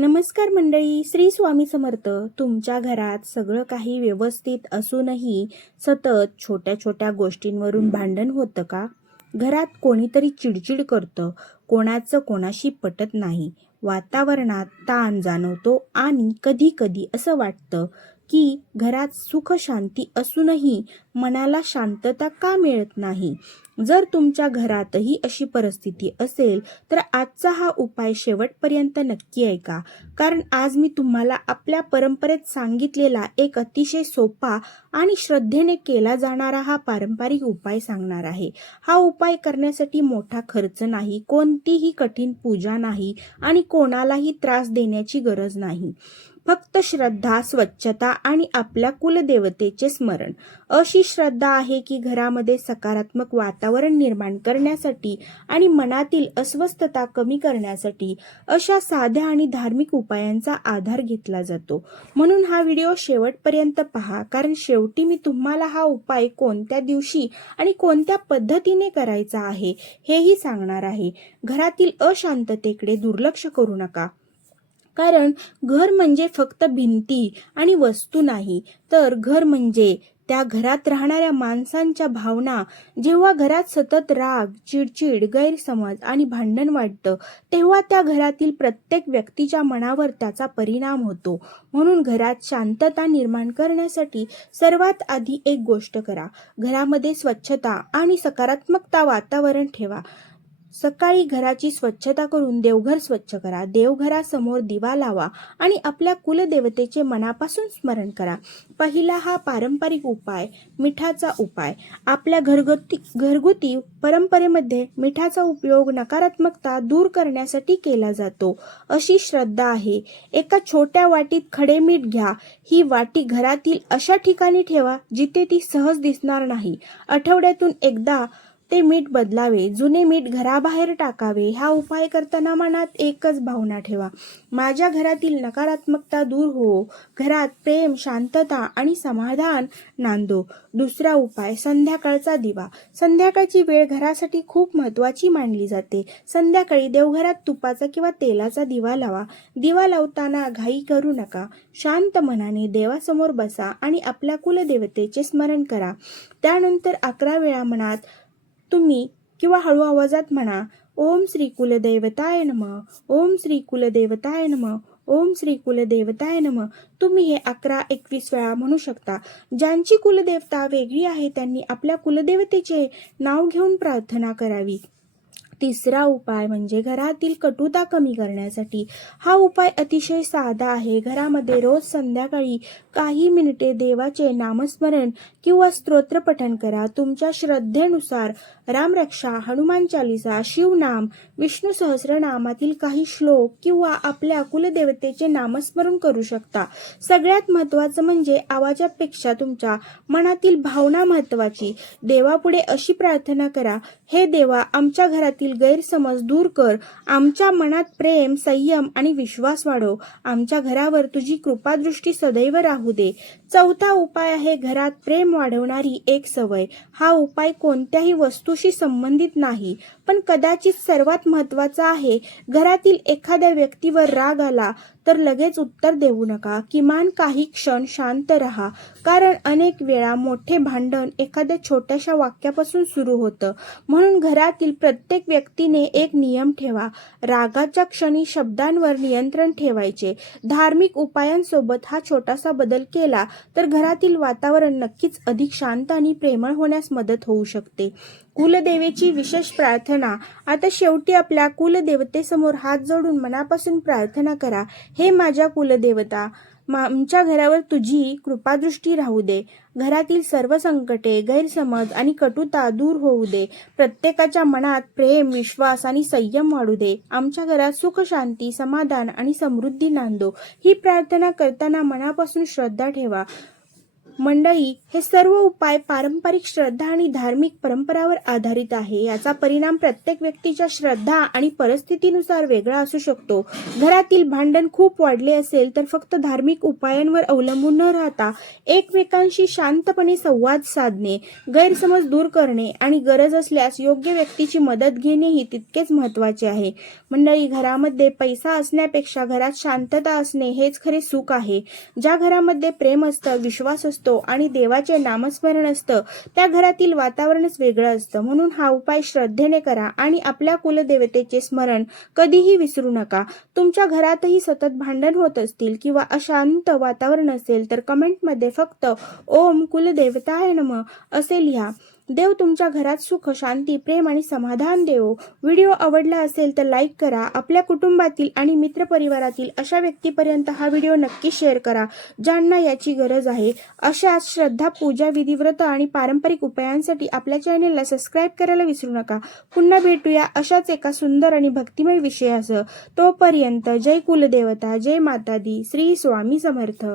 नमस्कार मंडळी, श्री स्वामी समर्थ. तुमच्या घरात सगळं काही व्यवस्थित असूनही सतत छोट्या छोट्या गोष्टींवरून भांडण होतं का? घरात कोणीतरी चिडचिड करतं, कोणाचं कोणाशी पटत नाही, वातावरणात ताण जाणवतो आणि कधी कधी असं वाटतं की घरात सुख शांती असूनही मनाला शांतता का मिळत नाही? जर तुमच्या घरातही अशी परिस्थिती असेल तर आजचा हा उपाय शेवटपर्यंत नक्की ऐका. कारण आज मी तुम्हाला आपल्या परंपरेत सांगितलेला एक अतिशय सोपा आणि श्रद्धेने केला जाणारा हा पारंपरिक उपाय सांगणार आहे. हा उपाय करण्यासाठी मोठा खर्च नाही, कोणतीही कठीण पूजा नाही आणि कोणालाही त्रास देण्याची गरज नाही. फक्त श्रद्धा, स्वच्छता आणि आपल्या कुलदेवतेचे स्मरण. अशी श्रद्धा आहे की घरामध्ये सकारात्मक वातावरण निर्माण करण्यासाठी आणि मनातील अस्वस्थता कमी करण्यासाठी अशा साध्या आणि धार्मिक उपायांचा आधार घेतला जातो. म्हणून हा व्हिडिओ शेवटपर्यंत पहा, कारण शेवटी मी तुम्हाला हा उपाय कोणत्या दिवशी आणि कोणत्या पद्धतीने करायचा आहे हेही सांगणार आहे. घरातील अशांततेकडे दुर्लक्ष करू नका. कारण घर म्हणजे फक्त भिंती आणि वस्तू नाही, तर घर म्हणजे त्या घरात राहणाऱ्या माणसांच्या भावना. जेव्हा घरात सतत राग, चिडचिड, गैरसमज आणि भांडण वाढतं, तेव्हा त्या घरातील प्रत्येक व्यक्तीच्या मनावर त्याचा परिणाम होतो. म्हणून घरात शांतता निर्माण करण्यासाठी सर्वात आधी एक गोष्ट करा. घरामध्ये स्वच्छता आणि सकारात्मकता वातावरण ठेवा. सकाळी घराची स्वच्छता करून देवघर स्वच्छ करा. देवघरासमोर दिवा लावा आणि आपल्या कुलदेवतेचे मनापासून स्मरण करा. पहिला हा पारंपरिक उपाय, मिठाचा उपाय. आपल्या घरगुती परंपरेमध्ये मिठाचा उपयोग नकारात्मकता दूर करण्यासाठी केला जातो, अशी श्रद्धा आहे. एका छोट्या वाटीत खडे मीठ घ्या. ही वाटी घरातील अशा ठिकाणी ठेवा जिथे ती सहज दिसणार नाही. आठवड्यातून एकदा ते मीठ बदलावे, जुने मीठ घराबाहेर टाकावे. हा उपाय करताना मनात एकच भावना ठेवा, माझ्या घरातील नकारात्मकता दूर हो, घरात प्रेम, शांतता आणि समाधान नांदो. दुसरा उपाय, संध्याकाळचा दिवा. संध्याकाळची वेळ घरासाठी खूप महत्त्वाची मानली जाते. संध्याकाळी देवघरात तुपाचा किंवा तेलाचा दिवा लावा. दिवा लावताना घाई करू नका. शांत मनाने देवासमोर बसा आणि आपल्या कुलदेवतेचे स्मरण करा. त्यानंतर 11 वेळा मनात तुम्ही किंवा हळू आवाजात म्हणा, ओम श्री कुलदेवताय नमः, ओम श्री कुलदेवताय नमः, ओम श्री कुलदेवताय नमः. तुम्ही हे 11-21 वेळा म्हणू शकता. ज्यांची कुलदेवता वेगळी आहे त्यांनी आपल्या कुलदेवतेचे नाव घेऊन प्रार्थना करावी. तिसरा उपाय म्हणजे घरातील कटुता कमी करण्यासाठी. हा उपाय अतिशय साधा आहे. घरामध्ये रोज संध्याकाळी काही मिनिटे देवाचे नामस्मरण किंवा स्तोत्र पठण करा. तुमच्या श्रद्धेनुसार रामरक्षा, हनुमान चालीसा, शिवनाम, विष्णू सहस्रनामातील काही श्लोक किंवा आपल्या कुलदेवतेचे नामस्मरण करू शकता. सगळ्यात महत्त्वाचं म्हणजे आवाजापेक्षा तुमच्या मनातील भावना महत्त्वाची. देवापुढे अशी प्रार्थना करा, हे देवा, आमच्या घरातील गैरसमज दूर कर. आमच्या मनात प्रेम, संयम आणि विश्वास वाढव. आमच्या घरावर तुझी कृपादृष्टी सदैव राहू दे. चौथा उपाय आहे घरात प्रेम वाढवणारी एक सवय. हा उपाय कोणत्याही वस्तूशी संबंधित नाही, पण कदाचित सर्वात महत्त्वाचा आहे. घरातील एखाद्या व्यक्तीवर राग आला तर लगेच उत्तर देऊ नका. किमान काही क्षण शांत राहा. कारण अनेक वेळा मोठे भांडण एखाद्या छोट्याशा वाक्यापासून सुरू होतं. म्हणून घरातील प्रत्येक व्यक्तीने एक नियम ठेवा, रागाच्या क्षणी शब्दांवर नियंत्रण ठेवायचे. धार्मिक उपायांसोबत हा छोटासा बदल केला तर घरातील वातावरण नक्कीच अधिक शांत आणि प्रेमळ होण्यास मदत होऊ शकते. कुलदेवेची विशेष प्रार्थना. आता शेवटी आपल्या कुलदेवतेसमोर हात जोडून मनापासून प्रार्थना करा, हे माझ्या कुलदेवता, आमच्या घरावर तुझी कृपादृष्टी राहू दे. घरातील सर्व संकटे, गैरसमज आणि कटुता दूर होऊ दे. प्रत्येकाच्या मनात प्रेम, विश्वास आणि संयम वाढू दे. आमच्या घरात सुख, शांती, समाधान आणि समृद्धी नांदो. ही प्रार्थना करताना मनापासून श्रद्धा ठेवा. मंडळी, हे सर्व उपाय पारंपरिक श्रद्धा आणि धार्मिक परंपरावर आधारित आहे. याचा परिणाम प्रत्येक व्यक्तीच्या श्रद्धा आणि परिस्थितीनुसार वेगळा असू शकतो. घरातील भांडण खूप वाढले असेल तर फक्त धार्मिक उपायांवर अवलंबून न राहता एकमेकांशी शांतपणे संवाद साधणे, गैरसमज दूर करणे आणि गरज असल्यास योग्य व्यक्तीची मदत घेणेही तितकेच महत्त्वाचे आहे. मंडळी, घरामध्ये पैसा असण्यापेक्षा घरात शांतता असणे हेच खरे सुख आहे. ज्या घरामध्ये प्रेम असतं, विश्वास असतो आणि देवाचे नामस्मरण असतं, त्या घरातील वातावरणच वेगळं असतं. म्हणून हा उपाय श्रद्धेने करा आणि आपल्या कुलदेवतेचे स्मरण कधीही विसरू नका. तुमच्या घरातही सतत भांडण होत असतील किंवा अशांत वातावरण असेल तर कमेंटमध्ये फक्त ओम कुलदेवताय नमः असे लिहा. देव तुमच्या घरात सुख, शांती, प्रेम आणि समाधान देवो. व्हिडिओ आवडला असेल तर लाईक करा. आपल्या कुटुंबातील आणि मित्रपरिवारातील अशा व्यक्तीपर्यंत हा व्हिडिओ नक्की शेअर करा ज्यांना याची गरज आहे. अशाच श्रद्धा, पूजा, विधी, व्रत आणि पारंपरिक उपायांसाठी आपल्या चॅनेलला सबस्क्राईब करायला विसरू नका. पुन्हा भेटूया अशाच एका सुंदर आणि भक्तिमय विषयासह. तोपर्यंत जय कुलदेवता, जय माता दी, श्री स्वामी समर्थ.